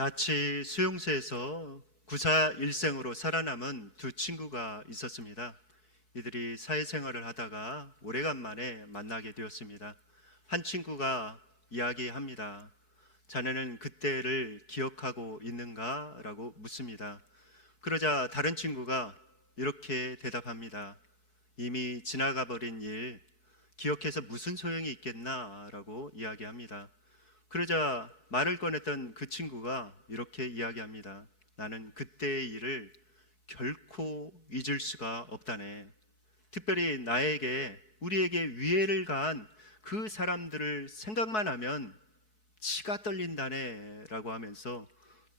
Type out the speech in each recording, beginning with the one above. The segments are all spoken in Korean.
나치 수용소에서 구사 일생으로 살아남은 두 친구가 있었습니다. 이들이 사회생활을 하다가 오래간만에 만나게 되었습니다. 한 친구가 이야기합니다. 자네는 그때를 기억하고 있는가? 라고 묻습니다. 그러자 다른 친구가 이렇게 대답합니다. 이미 지나가 버린 일 기억해서 무슨 소용이 있겠나? 라고 이야기합니다. 그러자 말을 꺼냈던 그 친구가 이렇게 이야기합니다. 나는 그때의 일을 결코 잊을 수가 없다네. 특별히 우리에게 위해를 가한 그 사람들을 생각만 하면 치가 떨린다네 라고 하면서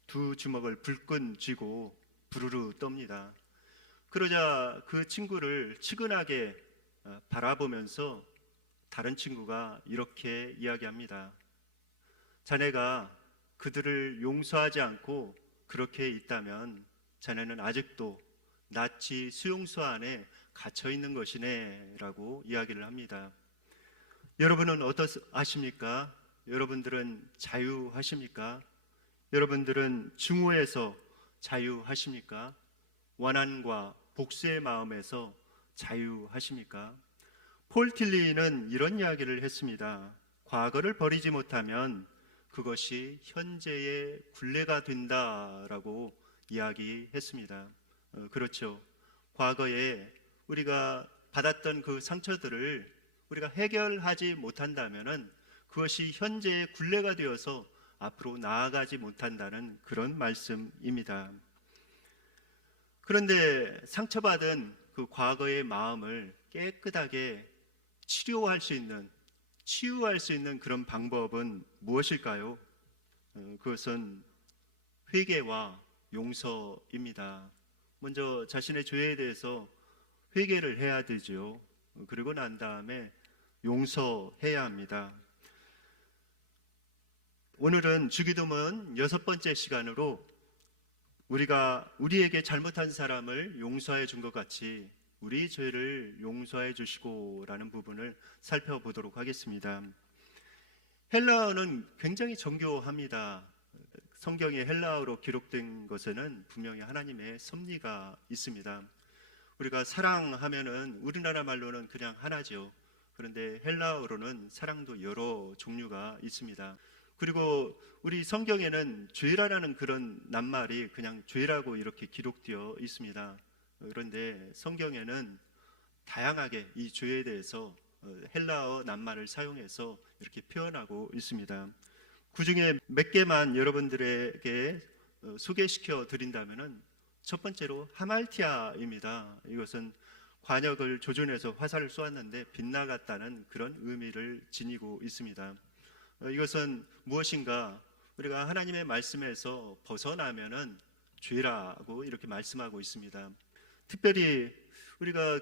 두 주먹을 불끈 쥐고 부르르 떱니다. 그러자 그 친구를 치근하게 바라보면서 다른 친구가 이렇게 이야기합니다. 자네가 그들을 용서하지 않고 그렇게 있다면 자네는 아직도 나치 수용소 안에 갇혀 있는 것이네 라고 이야기를 합니다. 여러분은 어떠하십니까? 여러분들은 자유하십니까? 여러분들은 증오에서 자유하십니까? 원한과 복수의 마음에서 자유하십니까? 폴 틸리는 이런 이야기를 했습니다. 과거를 버리지 못하면 그것이 현재의 굴레가 된다라고 이야기했습니다. 그렇죠. 과거에 우리가 받았던 그 상처들을 우리가 해결하지 못한다면은 그것이 현재의 굴레가 되어서 앞으로 나아가지 못한다는 그런 말씀입니다. 그런데 상처받은 그 과거의 마음을 깨끗하게 치유할 수 있는 그런 방법은 무엇일까요? 그것은 회개와 용서입니다. 먼저 자신의 죄에 대해서 회개를 해야 되죠. 그리고 난 다음에 용서해야 합니다. 오늘은 주기도문 6번째 시간으로 우리에게 잘못한 사람을 용서해 준 것 같이 우리 죄를 용서해 주시고 라는 부분을 살펴보도록 하겠습니다. 헬라어는 굉장히 정교합니다. 성경에 헬라어로 기록된 것에는 분명히 하나님의 섭리가 있습니다. 우리가 사랑하면은 우리나라 말로는 그냥 하나죠. 그런데 헬라어로는 사랑도 여러 종류가 있습니다. 그리고 우리 성경에는 죄라는 그런 낱말이 그냥 죄라고 이렇게 기록되어 있습니다. 그런데 성경에는 다양하게 이 죄에 대해서 헬라어 낱말을 사용해서 이렇게 표현하고 있습니다. 그 중에 몇 개만 여러분들에게 소개시켜 드린다면은 첫 번째로 하말티아입니다. 이것은 관역을 조준해서 화살을 쏘았는데 빗나갔다는 그런 의미를 지니고 있습니다. 이것은 무엇인가? 우리가 하나님의 말씀에서 벗어나면은 죄라고 이렇게 말씀하고 있습니다. 특별히 우리가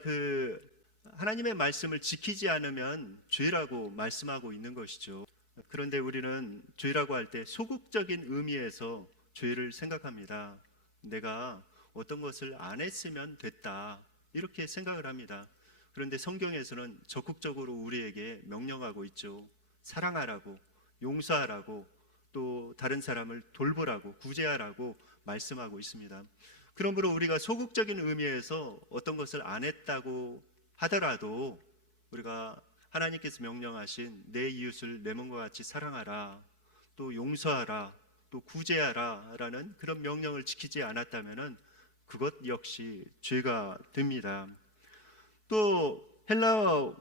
하나님의 말씀을 지키지 않으면 죄라고 말씀하고 있는 것이죠. 그런데 우리는 죄라고 할 때 소극적인 의미에서 죄를 생각합니다. 내가 어떤 것을 안 했으면 됐다 이렇게 생각을 합니다. 그런데 성경에서는 적극적으로 우리에게 명령하고 있죠. 사랑하라고, 용서하라고, 또 다른 사람을 돌보라고, 구제하라고 말씀하고 있습니다. 그러므로 우리가 소극적인 의미에서 어떤 것을 안 했다고 하더라도 우리가 하나님께서 명령하신 내 이웃을 내 몸과 같이 사랑하라, 또 용서하라, 또 구제하라 라는 그런 명령을 지키지 않았다면 그것 역시 죄가 됩니다. 또 헬라어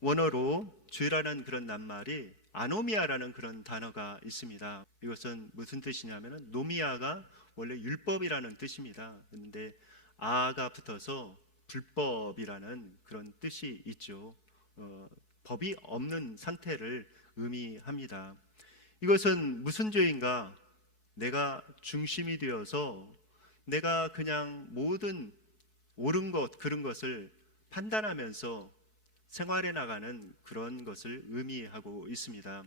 원어로 죄라는 그런 낱말이 아노미아라는 그런 단어가 있습니다. 이것은 무슨 뜻이냐면 노미아가 원래 율법이라는 뜻입니다. 그런데 아가 붙어서 불법이라는 그런 뜻이 있죠. 법이 없는 상태를 의미합니다. 이것은 무슨 죄인가? 내가 중심이 되어서 내가 그냥 모든 옳은 것, 그른 것을 판단하면서 생활해 나가는 그런 것을 의미하고 있습니다.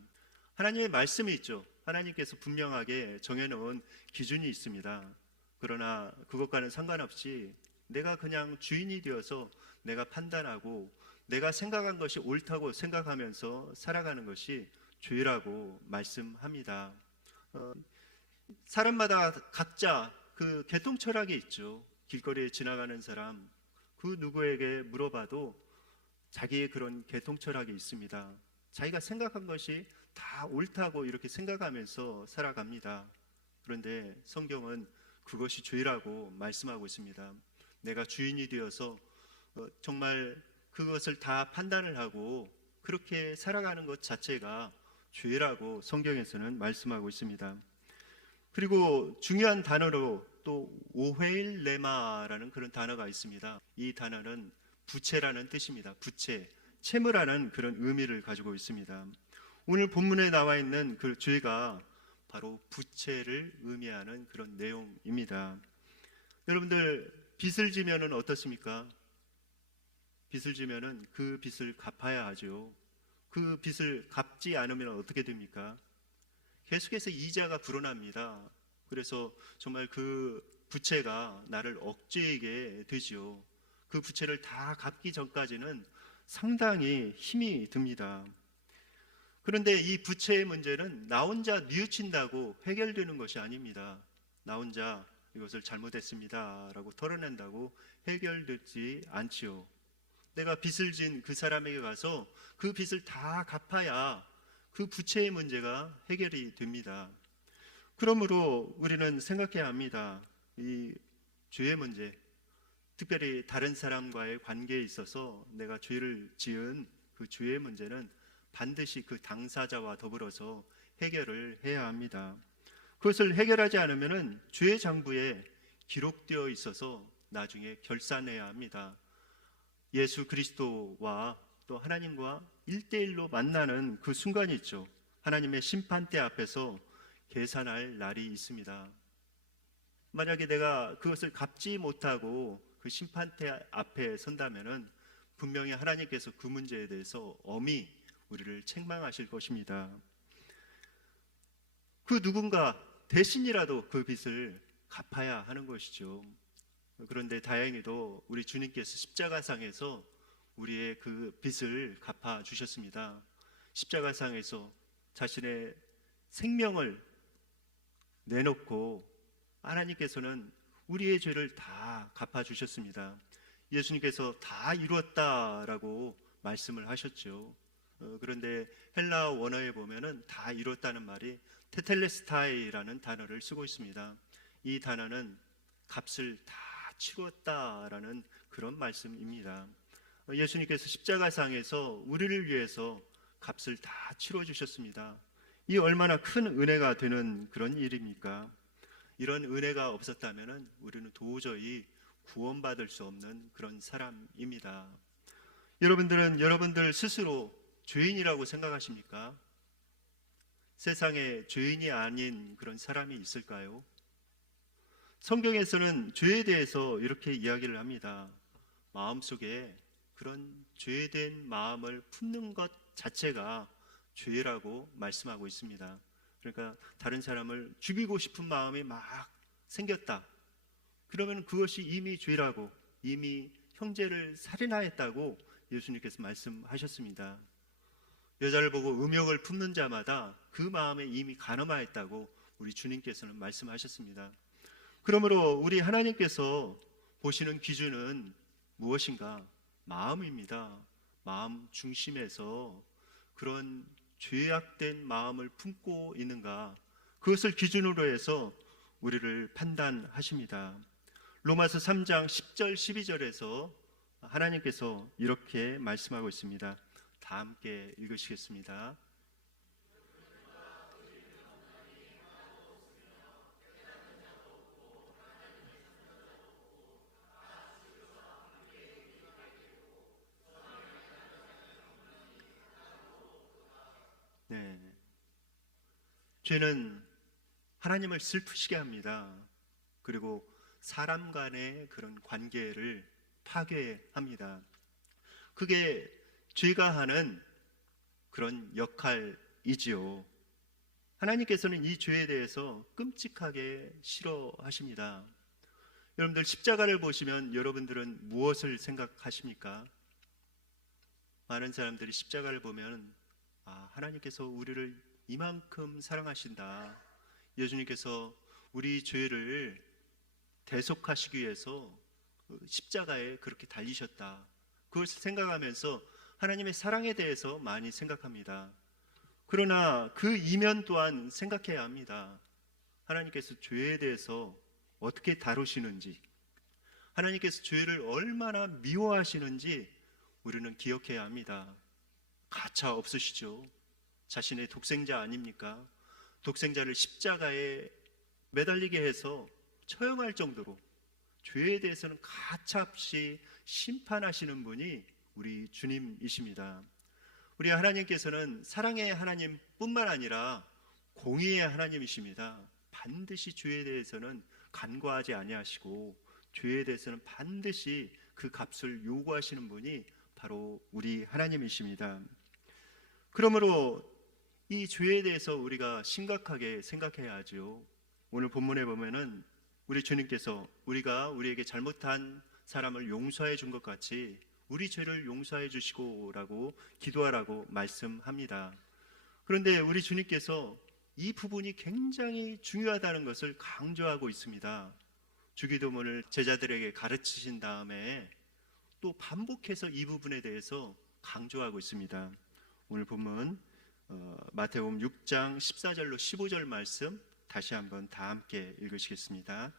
하나님의 말씀이 있죠. 하나님께서 분명하게 정해놓은 기준이 있습니다. 그러나 그것과는 상관없이 내가 그냥 주인이 되어서 내가 판단하고 내가 생각한 것이 옳다고 생각하면서 살아가는 것이 죄라고 말씀합니다. 사람마다 각자 그 개통 철학이 있죠. 길거리에 지나가는 사람, 그 누구에게 물어봐도 자기의 그런 개통 철학이 있습니다. 자기가 생각한 것이 다 옳다고 이렇게 생각하면서 살아갑니다. 그런데 성경은 그것이 죄라고 말씀하고 있습니다. 내가 주인이 되어서 정말 그것을 다 판단을 하고 그렇게 살아가는 것 자체가 죄라고 성경에서는 말씀하고 있습니다. 그리고 중요한 단어로 또 오헤일레마라는 그런 단어가 있습니다. 이 단어는 부채라는 뜻입니다. 부채, 채무라는 그런 의미를 가지고 있습니다. 오늘 본문에 나와 있는 그 죄가 바로 부채를 의미하는 그런 내용입니다. 여러분들 빚을 지면은 어떻습니까? 빚을 지면은 그 빚을 갚아야 하죠. 그 빚을 갚지 않으면 어떻게 됩니까? 계속해서 이자가 불어납니다. 그래서 정말 그 부채가 나를 억제하게 되지요. 그 부채를 다 갚기 전까지는 상당히 힘이 듭니다. 그런데 이 부채의 문제는 나 혼자 뉘우친다고 해결되는 것이 아닙니다. 나 혼자 이것을 잘못했습니다 라고 털어낸다고 해결되지 않지요. 내가 빚을 진 그 사람에게 가서 그 빚을 다 갚아야 그 부채의 문제가 해결이 됩니다. 그러므로 우리는 생각해야 합니다. 이 죄의 문제, 특별히 다른 사람과의 관계에 있어서 내가 죄를 지은 그 죄의 문제는 반드시 그 당사자와 더불어서 해결을 해야 합니다. 그것을 해결하지 않으면 죄의 장부에 기록되어 있어서 나중에 결산해야 합니다. 예수 그리스도와 또 하나님과 1대1로 만나는 그 순간이 있죠. 하나님의 심판대 앞에서 계산할 날이 있습니다. 만약에 내가 그것을 갚지 못하고 그 심판대 앞에 선다면은 분명히 하나님께서 그 문제에 대해서 엄히 우리를 책망하실 것입니다. 그 누군가 대신이라도 그 빚을 갚아야 하는 것이죠. 그런데 다행히도 우리 주님께서 십자가상에서 우리의 그 빚을 갚아 주셨습니다. 십자가상에서 자신의 생명을 내놓고 하나님께서는 우리의 죄를 다 갚아 주셨습니다. 예수님께서 다 이루었다라고 말씀을 하셨죠. 그런데 헬라어 원어에 보면은 다 이뤘다는 말이 테텔레스타이라는 단어를 쓰고 있습니다. 이 단어는 값을 다 치루었다라는 그런 말씀입니다. 예수님께서 십자가상에서 우리를 위해서 값을 다 치러 주셨습니다. 이 얼마나 큰 은혜가 되는 그런 일입니까? 이런 은혜가 없었다면 우리는 도저히 구원받을 수 없는 그런 사람입니다. 여러분들은 여러분들 스스로 죄인이라고 생각하십니까? 세상에 죄인이 아닌 그런 사람이 있을까요? 성경에서는 죄에 대해서 이렇게 이야기를 합니다. 마음속에 그런 죄된 마음을 품는 것 자체가 죄라고 말씀하고 있습니다. 그러니까 다른 사람을 죽이고 싶은 마음이 막 생겼다. 그러면 그것이 이미 죄라고, 이미 형제를 살인하였다고 예수님께서 말씀하셨습니다. 여자를 보고 음욕을 품는 자마다 그 마음에 이미 간음하였다고 우리 주님께서는 말씀하셨습니다. 그러므로 우리 하나님께서 보시는 기준은 무엇인가? 마음입니다. 마음 중심에서 그런 죄악된 마음을 품고 있는가? 그것을 기준으로 해서 우리를 판단하십니다. 로마서 3장 10절 12절에서 하나님께서 이렇게 말씀하고 있습니다. 다 함께 읽으시겠습니다. 네. 죄는 하나님을 슬프시게 합니다. 그리고 사람 간의 그런 관계를 파괴합니다. 그게 죄가 하는 그런 역할이지요. 하나님께서는 이 죄에 대해서 끔찍하게 싫어하십니다. 여러분들 십자가를 보시면 여러분들은 무엇을 생각하십니까? 많은 사람들이 십자가를 보면 하나님께서 우리를 이만큼 사랑하신다. 예수님께서 우리 죄를 대속하시기 위해서 십자가에 그렇게 달리셨다. 그것을 생각하면서 하나님의 사랑에 대해서 많이 생각합니다. 그러나 그 이면 또한 생각해야 합니다. 하나님께서 죄에 대해서 어떻게 다루시는지, 하나님께서 죄를 얼마나 미워하시는지 우리는 기억해야 합니다. 가차 없으시죠? 자신의 독생자 아닙니까? 독생자를 십자가에 매달리게 해서 처형할 정도로 죄에 대해서는 가차없이 심판하시는 분이 우리 주님이십니다. 우리 하나님께서는 사랑의 하나님뿐만 아니라 공의의 하나님이십니다. 반드시 죄에 대해서는 간과하지 아니하시고 죄에 대해서는 반드시 그 값을 요구하시는 분이 바로 우리 하나님이십니다. 그러므로 이 죄에 대해서 우리가 심각하게 생각해야 하죠. 오늘 본문에 보면은 우리 주님께서 우리가 우리에게 잘못한 사람을 용서해 준 것 같이 우리 죄를 용서해 주시고라고 기도하라고 말씀합니다. 그런데 우리 주님께서 이 부분이 굉장히 중요하다는 것을 강조하고 있습니다. 주기도문을 제자들에게 가르치신 다음에 또 반복해서 이 부분에 대해서 강조하고 있습니다. 오늘 본문 마태복음 6장 14절로 15절 말씀 다시 한번 다 함께 읽으시겠습니다.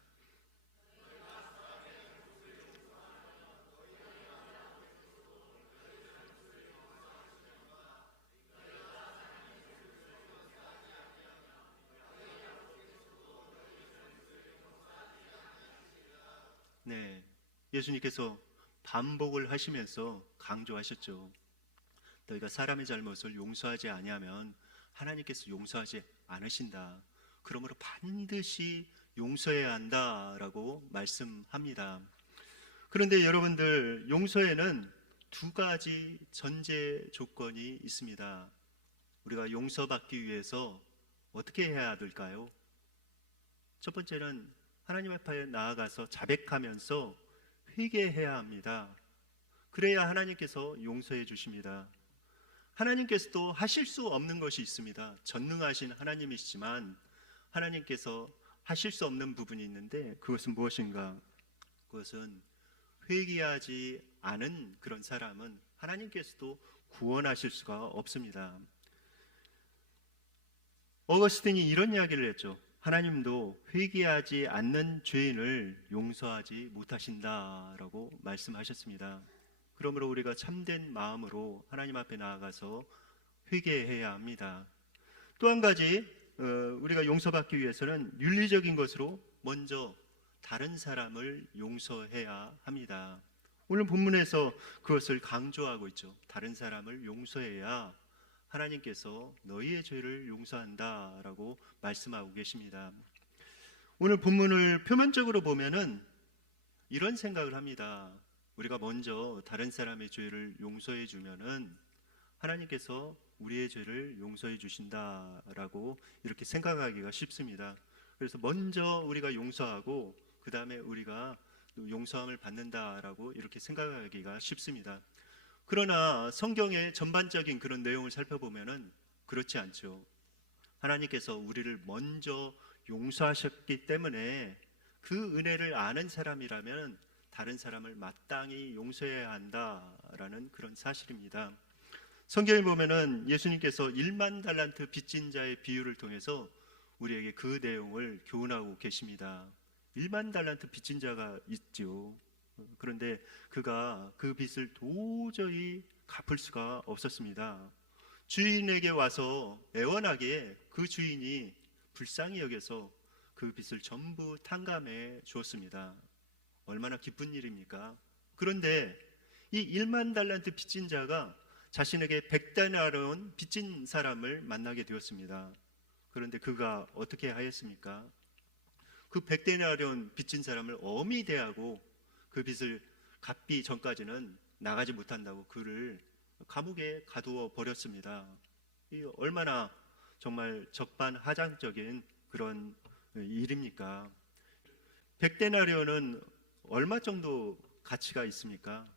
네, 예수님께서 반복을 하시면서 강조하셨죠. 너희가 사람의 잘못을 용서하지 아니하면 하나님께서 용서하지 않으신다. 그러므로 반드시 용서해야 한다라고 말씀합니다. 그런데 여러분들, 용서에는 두 가지 전제 조건이 있습니다. 우리가 용서받기 위해서 어떻게 해야 될까요? 첫 번째는 하나님 앞에 나아가서 자백하면서 회개해야 합니다. 그래야 하나님께서 용서해 주십니다. 하나님께서도 하실 수 없는 것이 있습니다. 전능하신 하나님이시지만 하나님께서 하실 수 없는 부분이 있는데 그것은 무엇인가? 그것은 회개하지 않은 그런 사람은 하나님께서도 구원하실 수가 없습니다. 어거스틴이 이런 이야기를 했죠. 하나님도 회개하지 않는 죄인을 용서하지 못하신다라고 말씀하셨습니다. 그러므로 우리가 참된 마음으로 하나님 앞에 나아가서 회개해야 합니다. 또 한 가지 우리가 용서받기 위해서는 윤리적인 것으로 먼저 다른 사람을 용서해야 합니다. 오늘 본문에서 그것을 강조하고 있죠. 다른 사람을 용서해야 하나님께서 너희의 죄를 용서한다라고 말씀하고 계십니다. 오늘 본문을 표면적으로 보면은 이런 생각을 합니다. 우리가 먼저 다른 사람의 죄를 용서해 주면은 하나님께서 우리의 죄를 용서해 주신다라고 이렇게 생각하기가 쉽습니다. 그래서 먼저 우리가 용서하고 그 다음에 우리가 용서함을 받는다라고 이렇게 생각하기가 쉽습니다. 그러나 성경의 전반적인 그런 내용을 살펴보면은 그렇지 않죠. 하나님께서 우리를 먼저 용서하셨기 때문에 그 은혜를 아는 사람이라면 다른 사람을 마땅히 용서해야 한다라는 그런 사실입니다. 성경에 보면은 예수님께서 1만 달란트 빚진 자의 비유를 통해서 우리에게 그 내용을 교훈하고 계십니다. 1만 달란트 빚진 자가 있죠. 그런데 그가 그 빚을 도저히 갚을 수가 없었습니다. 주인에게 와서 애원하게 그 주인이 불쌍히 여겨서 그 빚을 전부 탕감해 주었습니다. 얼마나 기쁜 일입니까? 그런데 이 1만 달란트 빚진 자가 자신에게 100데나리온 빚진 사람을 만나게 되었습니다. 그런데 그가 어떻게 하였습니까? 그 100데나리온 빚진 사람을 엄히 대하고 그 빚을 갚기 전까지는 나가지 못한다고 그를 감옥에 가두어 버렸습니다. 이 얼마나 정말 적반하장적인 그런 일입니까? 100데나리온은 얼마 정도 가치가 있습니까?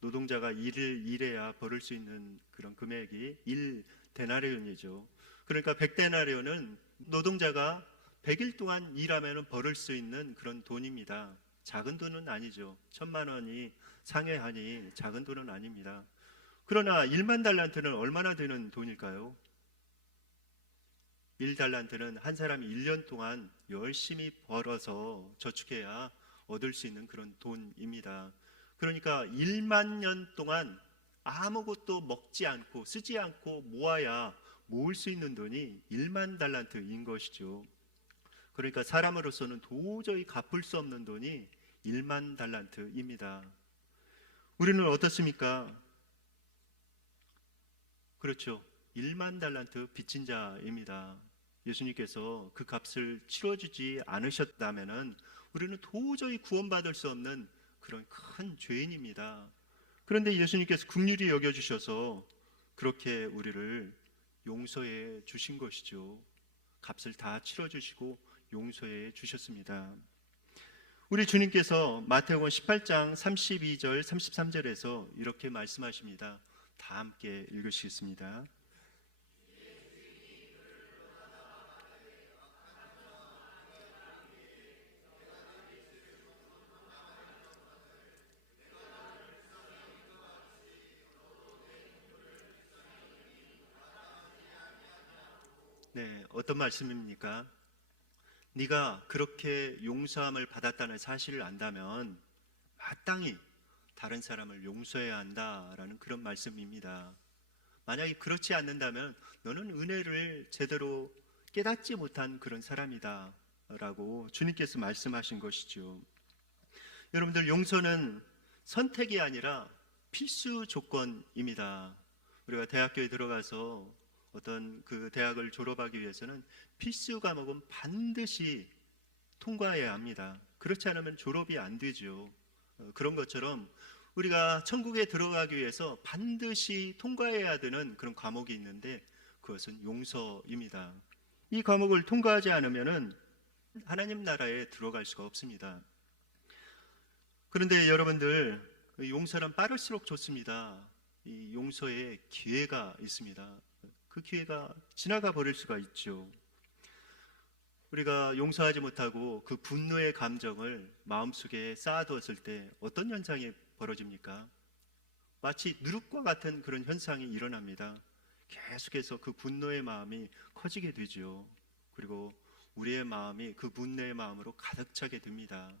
노동자가 일을 일해야 벌을 수 있는 그런 금액이 1데나리온이죠. 그러니까 100데나리온은 노동자가 100일 동안 일하면 벌을 수 있는 그런 돈입니다. 작은 돈은 아니죠. 1,000만 원이 상회하니 작은 돈은 아닙니다. 그러나 1만 달란트는 얼마나 되는 돈일까요? 1달란트는 한 사람이 1년 동안 열심히 벌어서 저축해야 얻을 수 있는 그런 돈입니다. 그러니까 1만 년 동안 아무것도 먹지 않고 쓰지 않고 모아야 모을 수 있는 돈이 1만 달란트인 것이죠. 그러니까 사람으로서는 도저히 갚을 수 없는 돈이 1만 달란트입니다. 우리는 어떻습니까? 그렇죠. 1만 달란트 빚진 자입니다. 예수님께서 그 값을 치러주지 않으셨다면 우리는 도저히 구원받을 수 없는 그런 큰 죄인입니다. 그런데 예수님께서 긍휼히 여겨주셔서 그렇게 우리를 용서해 주신 것이죠. 값을 다 치러주시고 용서해 주셨습니다. 우리 주님께서 마태복음 18장 32절 33절에서 이렇게 말씀하십니다. 다 함께 읽으시겠습니다. 네, 어떤 말씀입니까? 네가 그렇게 용서함을 받았다는 사실을 안다면 마땅히 다른 사람을 용서해야 한다라는 그런 말씀입니다. 만약에 그렇지 않는다면 너는 은혜를 제대로 깨닫지 못한 그런 사람이다 라고 주님께서 말씀하신 것이죠. 여러분들, 용서는 선택이 아니라 필수 조건입니다. 우리가 대학교에 들어가서 어떤 그 대학을 졸업하기 위해서는 필수 과목은 반드시 통과해야 합니다. 그렇지 않으면 졸업이 안 되죠. 그런 것처럼 우리가 천국에 들어가기 위해서 반드시 통과해야 되는 그런 과목이 있는데 그것은 용서입니다. 이 과목을 통과하지 않으면은 하나님 나라에 들어갈 수가 없습니다. 그런데 여러분들, 용서는 빠를수록 좋습니다. 이 용서에 기회가 있습니다. 그 기회가 지나가 버릴 수가 있죠. 우리가 용서하지 못하고 그 분노의 감정을 마음속에 쌓아두었을 때 어떤 현상이 벌어집니까? 마치 누룩과 같은 그런 현상이 일어납니다. 계속해서 그 분노의 마음이 커지게 되죠. 그리고 우리의 마음이 그 분노의 마음으로 가득 차게 됩니다.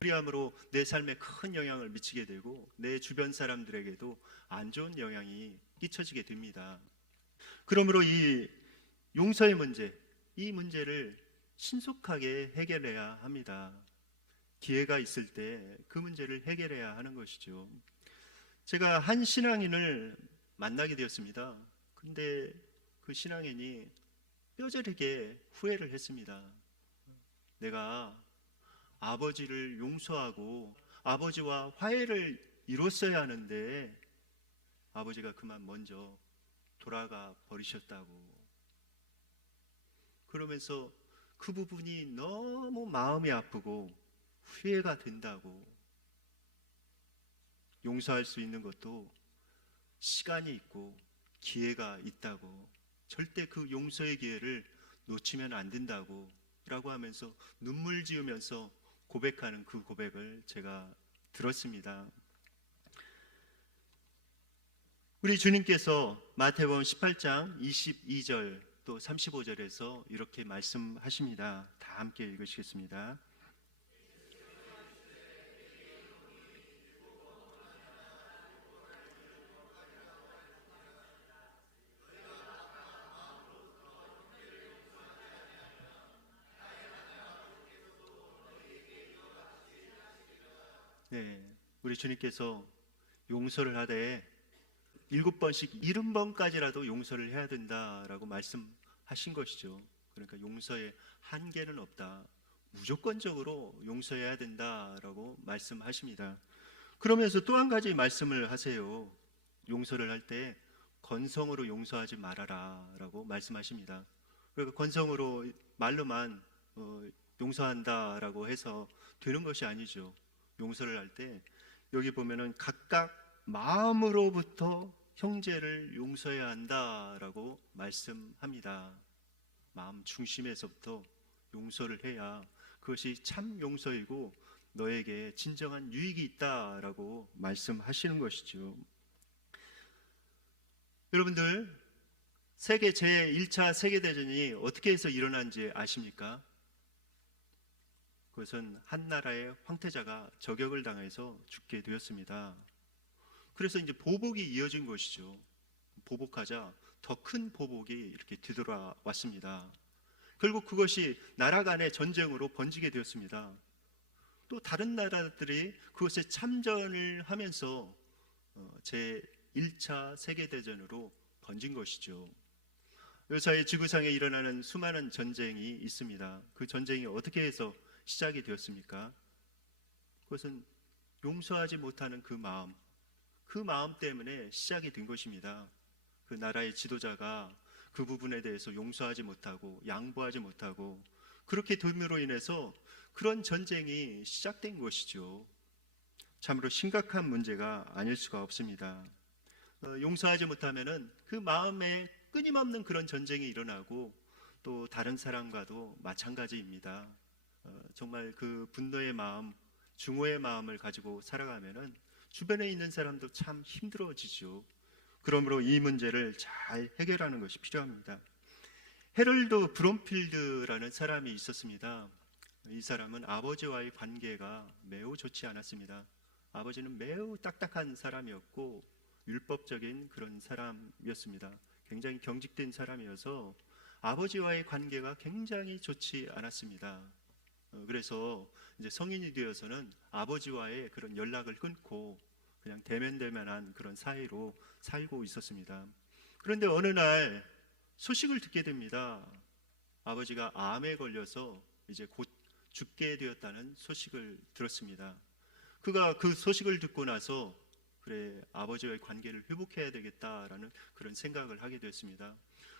그리함으로 내 삶에 큰 영향을 미치게 되고 내 주변 사람들에게도 안 좋은 영향이 끼쳐지게 됩니다. 그러므로 이 용서의 문제, 이 문제를 신속하게 해결해야 합니다. 기회가 있을 때 그 문제를 해결해야 하는 것이죠. 제가 한 신앙인을 만나게 되었습니다. 근데 그 신앙인이 뼈저리게 후회를 했습니다. 내가 아버지를 용서하고 아버지와 화해를 이뤘어야 하는데 아버지가 그만 먼저 돌아가 버리셨다고. 그러면서 그 부분이 너무 마음이 아프고 후회가 된다고. 용서할 수 있는 것도 시간이 있고 기회가 있다고. 절대 그 용서의 기회를 놓치면 안 된다고 라고 하면서 눈물 지으면서 고백하는 그 고백을 제가 들었습니다. 우리 주님께서 마태복음 18장 22절 또 35절에서 이렇게 말씀하십니다. 다 함께 읽으시겠습니다. 네, 우리 주님께서 용서를 하되 7번씩 70번까지라도 용서를 해야 된다라고 말씀하신 것이죠. 그러니까 용서에 한계는 없다. 무조건적으로 용서해야 된다라고 말씀하십니다. 그러면서 또 한 가지 말씀을 하세요. 용서를 할 때 건성으로 용서하지 말아라라고 말씀하십니다. 그러니까 건성으로 말로만 용서한다라고 해서 되는 것이 아니죠. 용서를 할 때 여기 보면은 각각 마음으로부터 형제를 용서해야 한다라고 말씀합니다. 마음 중심에서부터 용서를 해야 그것이 참 용서이고 너에게 진정한 유익이 있다라고 말씀하시는 것이죠. 여러분들, 세계 제1차 세계대전이 어떻게 해서 일어난지 아십니까? 그것은 한 나라의 황태자가 저격을 당해서 죽게 되었습니다. 그래서 이제 보복이 이어진 것이죠. 보복하자 더 큰 보복이 이렇게 뒤돌아왔습니다. 결국 그것이 나라 간의 전쟁으로 번지게 되었습니다. 또 다른 나라들이 그것에 참전을 하면서 제1차 세계대전으로 번진 것이죠. 요사이 지구상에 일어나는 수많은 전쟁이 있습니다. 그 전쟁이 어떻게 해서 시작이 되었습니까? 그것은 용서하지 못하는 그 마음 때문에 시작이 된 것입니다. 그 나라의 지도자가 그 부분에 대해서 용서하지 못하고 양보하지 못하고 그렇게 됨으로 인해서 그런 전쟁이 시작된 것이죠. 참으로 심각한 문제가 아닐 수가 없습니다. 용서하지 못하면은 그 마음에 끊임없는 그런 전쟁이 일어나고 또 다른 사람과도 마찬가지입니다. 정말 그 분노의 마음, 증오의 마음을 가지고 살아가면은 주변에 있는 사람도 참 힘들어지죠. 그러므로 이 문제를 잘 해결하는 것이 필요합니다. 헤럴드 브롬필드라는 사람이 있었습니다. 이 사람은 아버지와의 관계가 매우 좋지 않았습니다. 아버지는 매우 딱딱한 사람이었고 율법적인 그런 사람이었습니다. 굉장히 경직된 사람이어서 아버지와의 관계가 굉장히 좋지 않았습니다. 그래서 이제 성인이 되어서는 아버지와의 그런 연락을 끊고 그냥 대면대면한 그런 사이로 살고 있었습니다. 그런데 어느 날 소식을 듣게 됩니다. 아버지가 암에 걸려서 이제 곧 죽게 되었다는 소식을 들었습니다. 그가 그 소식을 듣고 나서 그래, 아버지와의 관계를 회복해야 되겠다라는 그런 생각을 하게 됐습니다.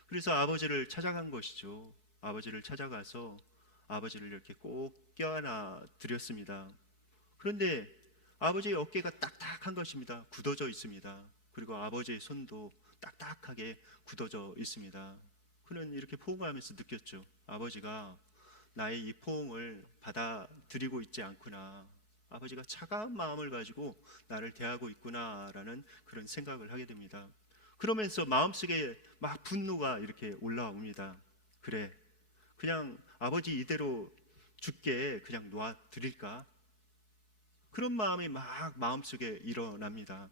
그래서 아버지를 찾아간 것이죠. 아버지를 찾아가서 아버지를 이렇게 꼭 껴안아 드렸습니다. 그런데 아버지의 어깨가 딱딱한 것입니다. 굳어져 있습니다. 그리고 아버지의 손도 딱딱하게 굳어져 있습니다. 그는 이렇게 포옹하면서 느꼈죠. 아버지가 나의 이 포옹을 받아들이고 있지 않구나. 아버지가 차가운 마음을 가지고 나를 대하고 있구나라는 그런 생각을 하게 됩니다. 그러면서 마음속에 막 분노가 이렇게 올라옵니다. 그래, 그냥 아버지 이대로 죽게 그냥 놔드릴까? 그런 마음이 막 마음속에 일어납니다.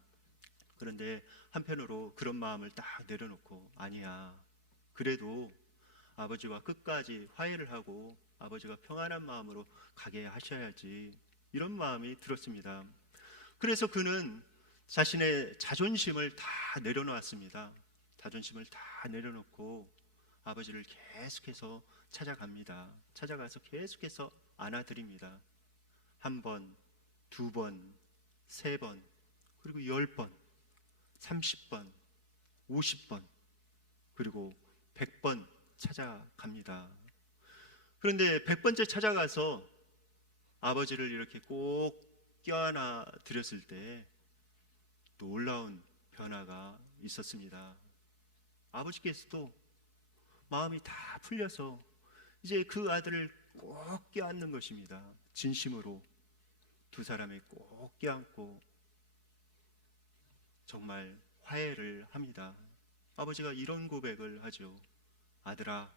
그런데 한편으로 그런 마음을 딱 내려놓고 아니야, 그래도 아버지와 끝까지 화해를 하고 아버지가 평안한 마음으로 가게 하셔야지, 이런 마음이 들었습니다. 그래서 그는 자신의 자존심을 다 내려놓았습니다. 자존심을 다 내려놓고 아버지를 계속해서 찾아갑니다. 찾아가서 계속해서 안아드립니다. 1번, 2번, 3번, 그리고 10번, 30번, 50번, 그리고 100번 찾아갑니다. 그런데 100번째 찾아가서 아버지를 이렇게 꼭 껴안아 드렸을 때 놀라운 변화가 있었습니다. 아버지께서도 마음이 다 풀려서 이제 그 아들을 꼭 껴안는 것입니다. 진심으로 두 사람이 꼭 껴안고 정말 화해를 합니다. 아버지가 이런 고백을 하죠. 아들아,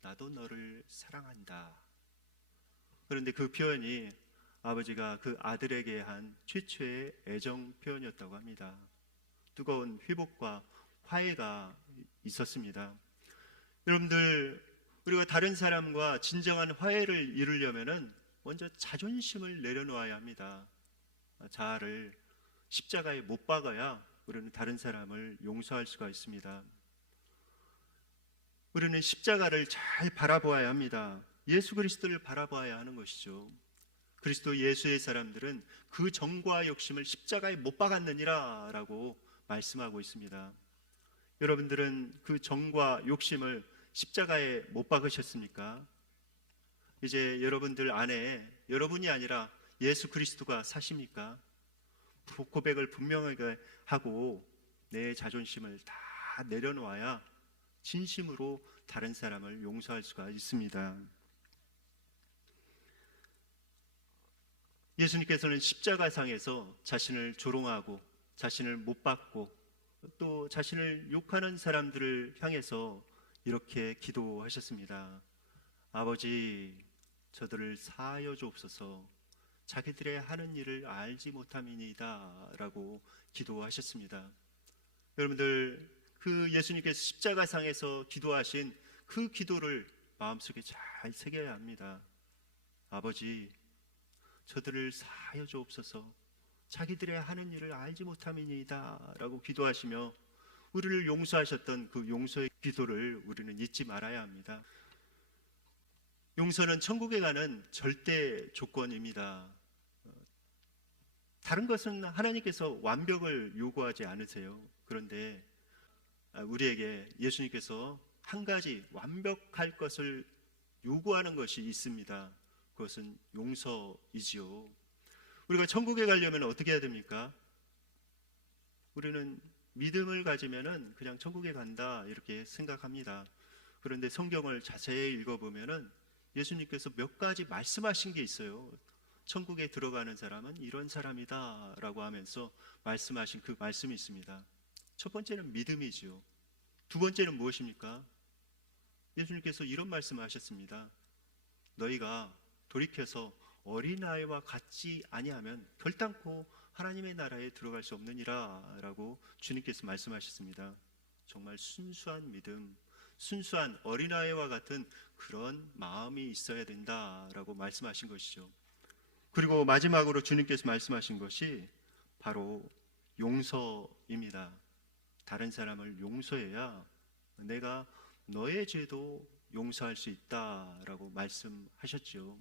나도 너를 사랑한다. 그런데 그 표현이 아버지가 그 아들에게 한 최초의 애정 표현이었다고 합니다. 뜨거운 회복과 화해가 있었습니다. 여러분들, 우리가 다른 사람과 진정한 화해를 이루려면은 먼저 자존심을 내려놓아야 합니다. 자아를 십자가에 못 박아야 우리는 다른 사람을 용서할 수가 있습니다. 우리는 십자가를 잘 바라보아야 합니다. 예수 그리스도를 바라봐야 하는 것이죠. 그리스도 예수의 사람들은 그 정과 욕심을 십자가에 못 박았느니라 라고 말씀하고 있습니다. 여러분들은 그 정과 욕심을 십자가에 못 박으셨습니까? 이제 여러분들 안에 여러분이 아니라 예수 그리스도가 사십니까? 고백을 분명하게 하고 내 자존심을 다 내려놓아야 진심으로 다른 사람을 용서할 수가 있습니다. 예수님께서는 십자가상에서 자신을 조롱하고 자신을 못 박고 또 자신을 욕하는 사람들을 향해서 이렇게 기도하셨습니다. 아버지, 저들을 사하여 주옵소서. 자기들의 하는 일을 알지 못함이니이다 라고 기도하셨습니다. 여러분들, 그 예수님께서 십자가상에서 기도하신 그 기도를 마음속에 잘 새겨야 합니다. 아버지, 저들을 사하여 주옵소서. 자기들의 하는 일을 알지 못함이니이다 라고 기도하시며 우리를 용서하셨던 그 용서의 기도를 우리는 잊지 말아야 합니다. 용서는 천국에 가는 절대 조건입니다. 다른 것은 하나님께서 완벽을 요구하지 않으세요. 그런데 우리에게 예수님께서 한 가지 완벽할 것을 요구하는 것이 있습니다. 그것은 용서이지요. 우리가 천국에 가려면 어떻게 해야 됩니까? 우리는 믿음을 가지면은 그냥 천국에 간다 이렇게 생각합니다. 그런데 성경을 자세히 읽어보면은 예수님께서 몇 가지 말씀하신 게 있어요. 천국에 들어가는 사람은 이런 사람이다 라고 하면서 말씀하신 그 말씀이 있습니다. 첫 번째는 믿음이지요. 두 번째는 무엇입니까? 예수님께서 이런 말씀을 하셨습니다. 너희가 돌이켜서 어린아이와 같지 아니하면 결단코 하나님의 나라에 들어갈 수 없느니라 라고 주님께서 말씀하셨습니다. 정말 순수한 믿음, 순수한 어린아이와 같은 그런 마음이 있어야 된다라고 말씀하신 것이죠. 그리고 마지막으로 주님께서 말씀하신 것이 바로 용서입니다. 다른 사람을 용서해야 내가 너의 죄도 용서할 수 있다라고 말씀하셨죠.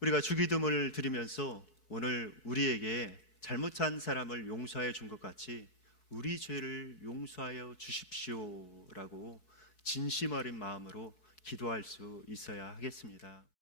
우리가 주기도문을 드리면서 오늘 우리에게 잘못한 사람을 용서해 준 것 같이 우리 죄를 용서하여 주십시오라고 진심 어린 마음으로 기도할 수 있어야 하겠습니다.